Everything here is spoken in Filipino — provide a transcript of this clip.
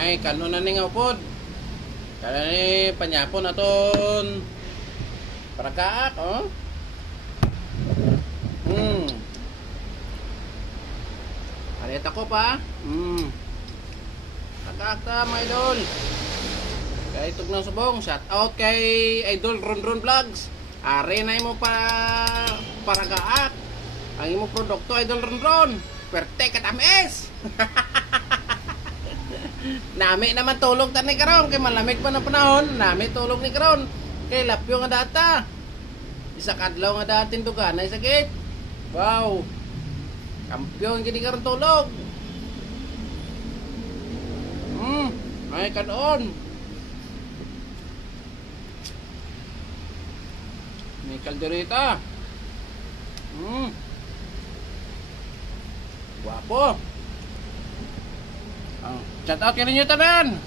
Ay kanon na ning upod. Kaya ni panyapon aton paragaak, oh. Alita ko pa. Paragaak ta, mga idol. Kaya itog ng subong, shout out kay Idol Ron Ron Vlogs. Are na mo pa paragaak. Ang imo produkto Idol Ron Ron. Perte katamis. Nami naman tulog ta ni karon kay malamig pa na panahon. Nami tulog ni karon kay lapyo nga data. Isa kadlaw nga datin dugan ay sakit. Wow. Kampiyon gini karon tulog. Ay kanon. May kaldereta. Guwapo. Shout out kay ninyo tanan.